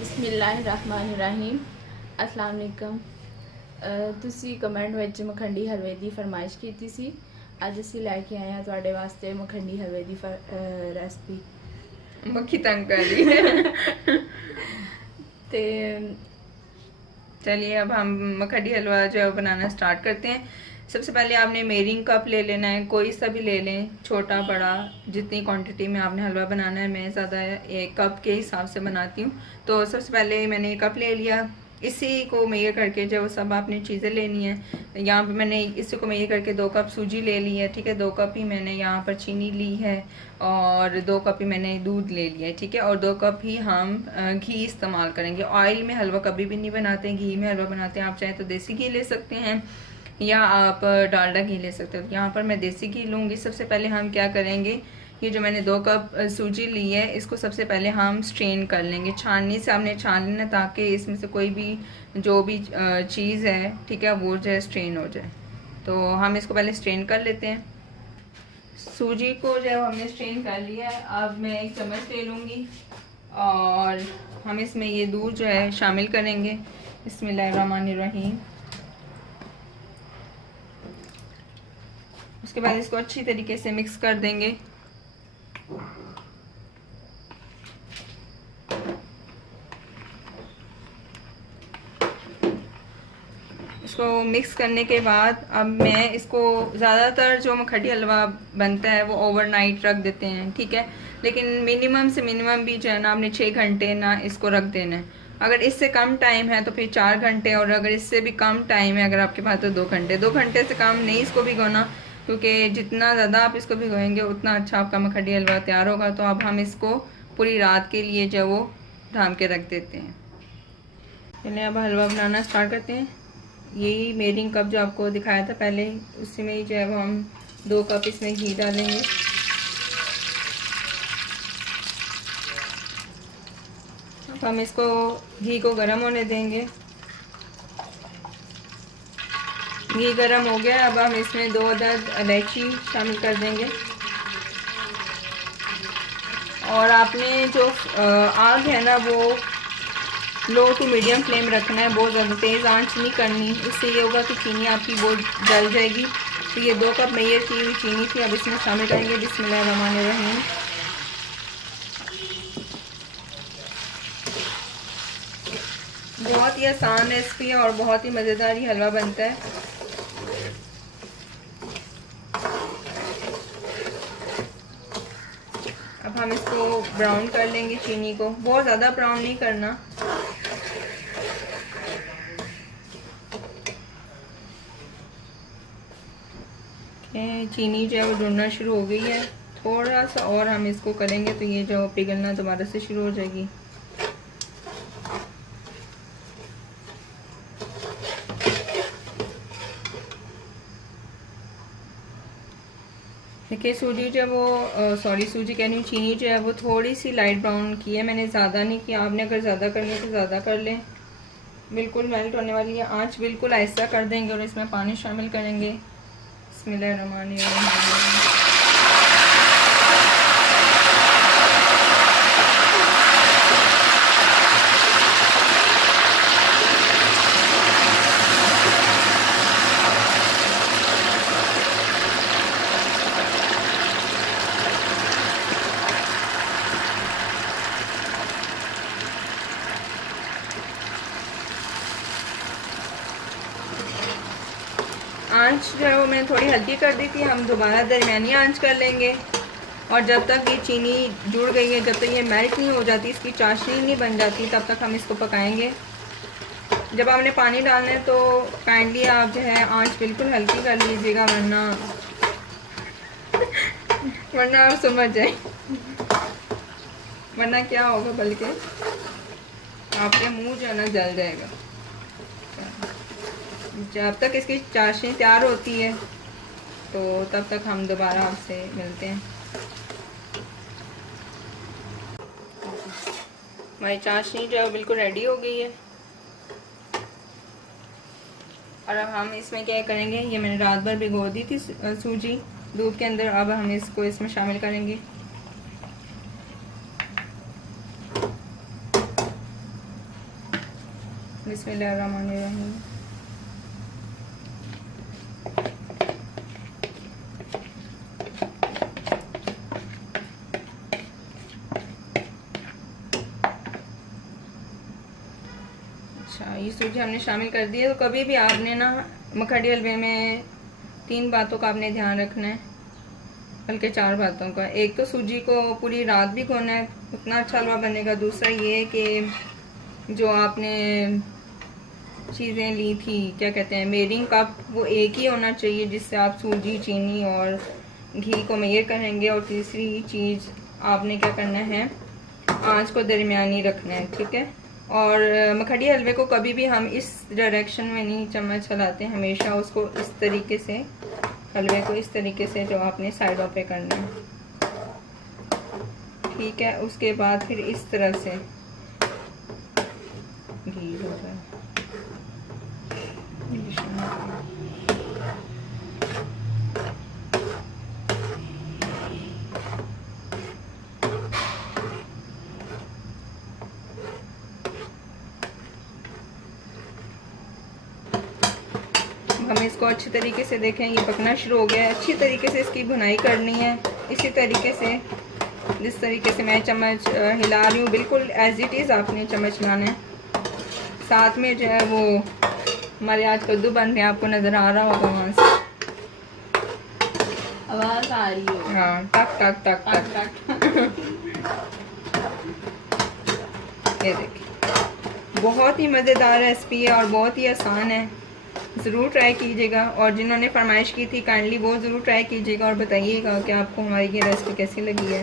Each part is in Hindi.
बिस्मिल्लाहिर्रहमानिर्रहीम। अस्सलाम वालेकुम। ਤੁਸੀਂ ਕਮੈਂਟ ਵਿੱਚ ਮਖੰਡੀ ਹਲਵੇ ਦੀ ਫਰਮਾਇਸ਼ ਕੀਤੀ ਸੀ। ਅੱਜ ਅਸੀਂ ਲੈ ਕੇ ਆਏ ਹਾਂ ਤੁਹਾਡੇ ਵਾਸਤੇ ਮਖੰਡੀ ਹਲਵੇ ਦੀ ਰੈਸਪੀ। मक्खी तंग कर रही है। ਤੇ चलिए अब हम मखडी हलवा जो है बनाना स्टार्ट करते हैं। सबसे पहले आपने मेयरिंग कप ले लेना है, कोई सा भी ले लें, छोटा बड़ा, जितनी क्वांटिटी में आपने हलवा बनाना है। मैं ज़्यादा एक कप के हिसाब से बनाती हूँ, तो सबसे पहले मैंने कप ले लिया। इसी को मेजर करके जो सब आपने चीज़ें लेनी है। यहाँ पे मैंने इसी को मेजर करके 2 कप सूजी ले ली है, ठीक है। 2 कप ही मैंने यहाँ पर चीनी ली है और 2 कप ही मैंने दूध ले लिया है, ठीक है। और 2 कप ही हम घी इस्तेमाल करेंगे। ऑयल में हलवा कभी भी नहीं बनाते हैं, घी में हलवा बनाते हैं। आप चाहे तो देसी घी ले सकते हैं या आप डालडा घी ले सकते हो। यहाँ पर मैं देसी घी लूँगी। सबसे पहले हम क्या करेंगे, ये जो मैंने 2 कप सूजी ली है, इसको सबसे पहले हम स्ट्रेन कर लेंगे। छाननी से हमने छान लेना ताकि इसमें से कोई भी जो भी चीज़ है, ठीक है, वो जो है स्ट्रेन हो जाए। तो हम इसको पहले स्ट्रेन कर लेते हैं। सूजी को जो है हमने स्ट्रेन कर लिया है। अब मैं एक चम्मच ले लूँगी और हम इसमें ये दूध जो है शामिल करेंगे। बिस्मिल्लाहिर्रहमानिर्रहीम। उसके बाद इसको अच्छी तरीके से मिक्स कर देंगे। इसको मिक्स करने के बाद अब मैं इसको, ज़्यादातर जो मखडी हलवा बनता है वो ओवरनाइट रख देते हैं, ठीक है। लेकिन मिनिमम से मिनिमम भी जो है ना, आपने 6 घंटे ना इसको रख देना है। अगर इससे कम टाइम है तो फिर 4 घंटे, और अगर इससे भी कम टाइम है अगर आपके पास, तो 2 घंटे। 2 घंटे से कम नहीं इसको भिगोना, क्योंकि जितना ज़्यादा आप इसको भिगोएंगे उतना अच्छा आपका मखडी हलवा तैयार होगा। तो अब हम इसको पूरी रात के लिए जो वो ढाम के रख देते हैं। चलिए अब हलवा बनाना स्टार्ट करते हैं। यही मेयरिंग कप जो आपको दिखाया था पहले, उसी में ही जो है वो हम 2 कप इसमें घी डालेंगे। अब हम इसको घी को गर्म होने देंगे। घी गर्म हो गया। अब हम इसमें 2 अदद इलायची शामिल कर देंगे। और आपने जो आग है ना, वो लो टू मीडियम फ्लेम रखना है, बहुत ज़्यादा तेज़ आंच नहीं करनी। इससे ये होगा कि चीनी आपकी बहुत जल जाएगी। तो ये 2 कप मेजर की हुई चीनी थी, अब इसमें शामिल करेंगे। बिस्मिल्लाहिर्रहमानिर्रहीम। बहुत ही आसान रेसिपी है और बहुत ही मज़ेदार ही हलवा बनता है। अब हम इसको ब्राउन कर लेंगे, चीनी को बहुत ज़्यादा ब्राउन नहीं करना। चीनी जो है वो जुड़ना शुरू हो गई है। थोड़ा सा और हम इसको करेंगे तो ये जो पिघलना दोबारा से शुरू हो जाएगी। देखिए सूजी जो है वो सूजी कह रही हूँ, चीनी जो है वो थोड़ी सी लाइट ब्राउन की है मैंने, ज़्यादा नहीं किया। आपने अगर ज़्यादा करनी है तो ज़्यादा कर लें। बिल्कुल मेल्ट होने वाली है। आंच बिल्कुल आहिस्ता कर देंगे और इसमें पानी शामिल करेंगे। बिस्मिल्लाहिर्रहमानिर्रहीम। आंच जो है वो मैंने थोड़ी हल्की कर दी थी। हम दोबारा दरमियानी आंच कर लेंगे और जब तक ये चीनी जुड़ गई है, जब तक ये मेल्ट नहीं हो जाती, इसकी चाशनी नहीं बन जाती, तब तक हम इसको पकाएंगे। जब आपने पानी डालना है तो काइंडली आप जो है आंच बिल्कुल हल्की कर लीजिएगा, वरना आप समझ जाए, वरना क्या होगा, बल्कि आपके मुंह जो है ना जल जाएगा। जब तक इसकी चाशनी तैयार होती है तो तब तक हम दोबारा आपसे मिलते हैं। हमारी चाशनी जो है वो बिल्कुल रेडी हो गई है। और अब हम इसमें क्या करेंगे, ये मैंने रात भर भिगो दी थी सूजी दूध के अंदर। अब हम इसको इसमें शामिल करेंगे। बिस्मिल्लाहिर्रहमानिर्रहीम। अच्छा, ये सूजी हमने शामिल कर दी है। तो कभी भी आपने ना मखडी हलवे में 3 बातों का आपने ध्यान रखना है, बल्कि 4 बातों का। एक तो सूजी को पूरी रात भी खोना है, उतना अच्छा हलवा बनेगा। दूसरा ये है कि जो आपने चीज़ें ली थी, क्या कहते हैं, मेयरिंग कप, वो एक ही होना चाहिए जिससे आप सूजी, चीनी और घी को मेयर करेंगे। और तीसरी चीज़ आपने क्या करना है, आंच को दरमियानी रखना है, ठीक है। और मखडी हलवे को कभी भी हम इस डायरेक्शन में नहीं चम्मच चलाते, हमेशा उसको इस तरीके से, हलवे को इस तरीके से जो आपने साइडों पे करना है, ठीक है। उसके बाद फिर इस तरफ से घी हो जाए। हमें इसको अच्छी तरीके से देखें, ये पकना शुरू हो गया है। अच्छी तरीके से इसकी भुनाई करनी है, इसी तरीके से, जिस तरीके से मैं चम्मच हिला रही हूँ, बिल्कुल एज इट इज़ आपने चम्मच हिलाना है। साथ में जो है वो हमारे आज कद्दू बन रहे हैं, आपको नज़र आ रहा होगा वहाँ से आवाज़ आ रही है। हाँ, टक टक टक टक टक। ये देखिए, बहुत ही मज़ेदार रेसिपी है और बहुत ही आसान है। ज़रूर ट्राई कीजिएगा, और जिन्होंने फरमाइश की थी काइंडली वो ज़रूर ट्राई कीजिएगा और बताइएगा कि आपको हमारी ये रेसिपी कैसी लगी है।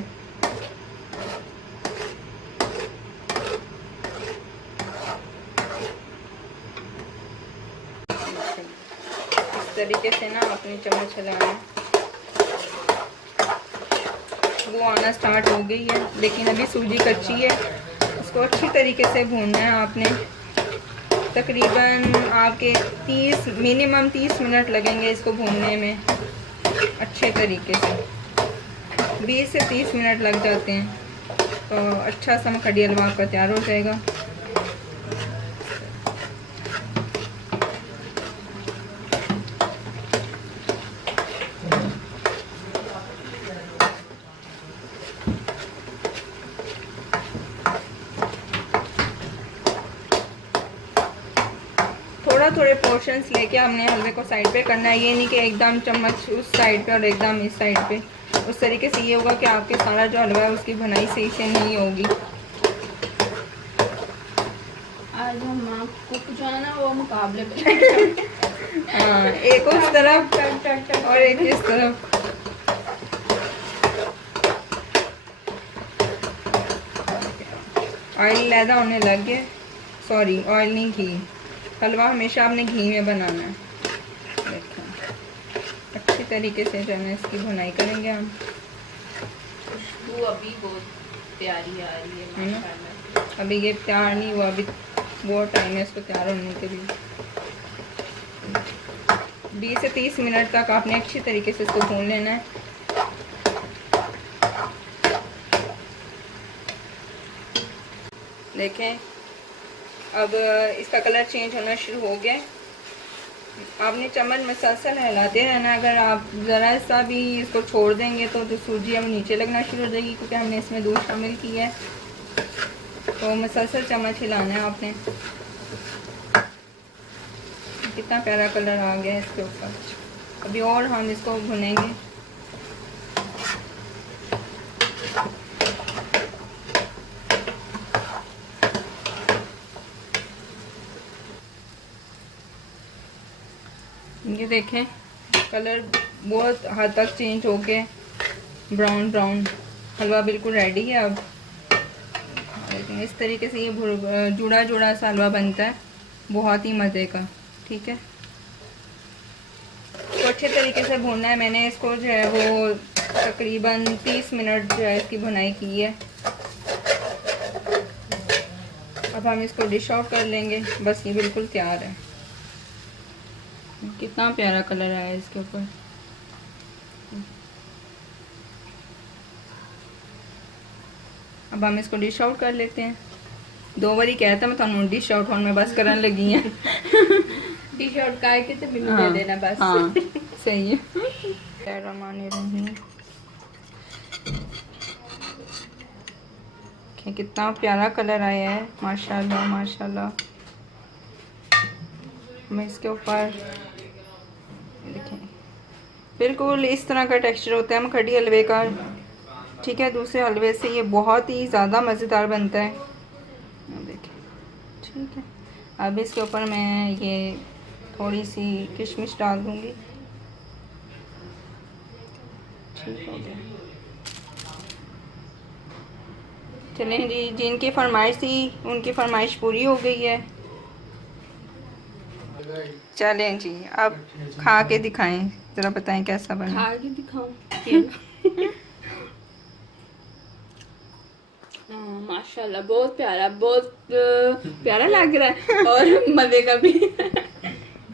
इस तरीके से ना आपने चम्मच हिलाना है। वो आना स्टार्ट हो गई है, लेकिन अभी सूजी कच्ची है। इसको अच्छी तरीके से भूनना है आपने। तकरीबन आपके मिनिमम 30 मिनट लगेंगे इसको भूनने में अच्छे तरीके से। 20 से 30 मिनट लग जाते हैं, तो अच्छा सा मखडी हलवा आपका तैयार हो जाएगा। थोड़े पोर्शंस लेके हमने हलवे को साइड पे करना है। ये नहीं कि एकदम चम्मच उस साइड पे और एकदम इस साइड पे। उस तरीके से ये होगा कि आपके सारा जो हलवा है उसकी भुनाई सही से नहीं होगी। आज हम आपको जो है ना वो मुकाबले पे हाँ, एक उस तरफ और एक इस तरफ। ऑयल लैदा होने लग गया, सॉरी ऑयल नहीं, घी। हलवा हमेशा आपने घी में बनाना है। देखो अच्छी तरीके से जो है इसकी भुनाई करेंगे हम। खुशबू अभी बहुत प्यारी आ रही है माशाल्लाह। अभी ये तैयार नहीं हुआ, अभी बहुत टाइम है इसको तैयार होने के लिए। 20 से 30 मिनट तक आपने अच्छी तरीके से इसको भून लेना है। देखें, अब इसका कलर चेंज होना शुरू हो गया। आपने चम्मच मसलसल हिलाते रहना। अगर आप ज़रा सा भी इसको छोड़ देंगे तो जो सूजी है वो नीचे लगना शुरू हो जाएगी, क्योंकि हमने इसमें दूध शामिल किया है। तो मसलसल चम्मच हिलाना है आपने। कितना प्यारा कलर आ गया है इसके ऊपर। अभी और हम इसको भुनेंगे। ये देखें, कलर बहुत हद तक चेंज हो के ब्राउन ब्राउन हलवा बिल्कुल रेडी है। अब इस तरीके से ये जुड़ा जुड़ा सा हलवा बनता है, बहुत ही मज़े का, ठीक है। तो अच्छे तरीके से भूनना है। मैंने इसको जो है वो तकरीबन 30 मिनट जो है इसकी भुनाई की है। अब हम इसको डिश आउट कर लेंगे। बस ये बिल्कुल तैयार है। कितना प्यारा कलर आया है इसके ऊपर। अब हम इसको डिश आउट कर लेते हैं। 2 ਵਾਰੀ ਕਹਿਤਾ ਮੈਂ ਤੁਹਾਨੂੰ ਡਿਸ਼ ਆਊਟ ਹੁਣ ਮੈਂ ਬਸ ਕਰਨ ਲੱਗੀ ਹਾਂ ਡਿਸ਼ ਆਊਟ ਕਰਕੇ ਤੇ ਮੈਨੂੰ ਦੇ ਦੇਣਾ ਬਸ हाँ सही है रहमान कितना प्यारा कलर आया है माशाल्लाह माशाल्लाह। मैं इसके ऊपर देखें बिल्कुल इस तरह का टेक्सचर होता है मखडी हलवे का, ठीक है। दूसरे हलवे से ये बहुत ही ज़्यादा मज़ेदार बनता है, देखें ठीक है। अब इसके ऊपर मैं ये थोड़ी सी किशमिश डाल दूँगी, ठीक हो गया। चलें जी, जिनकी फरमाइश थी उनकी फरमाइश पूरी हो गई है। चलें जी अब खा के दिखाएं, ज़रा बताएं कैसा बना। खा के दिखाऊं माशाल्लाह बहुत प्यारा, बहुत प्यारा लग रहा है और मज़े का भी।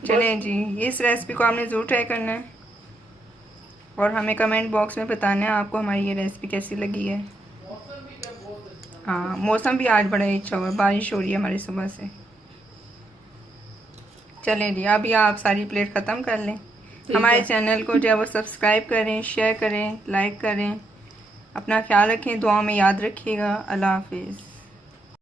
चलें जी, इस रेसिपी को आपने ज़रूर ट्राई करना है और हमें कमेंट बॉक्स में बताना है आपको हमारी ये रेसिपी कैसी लगी है। हाँ मौसम भी आज बड़ा ही अच्छा हुआ है, बारिश हो रही है हमारी सुबह से। चलें जी अभी आप सारी प्लेट ख़त्म कर लें। हमारे चैनल को जो है वो सब्सक्राइब करें, शेयर करें, लाइक करें। अपना ख्याल रखें, दुआ में याद रखिएगा। अल्लाह हाफिज़।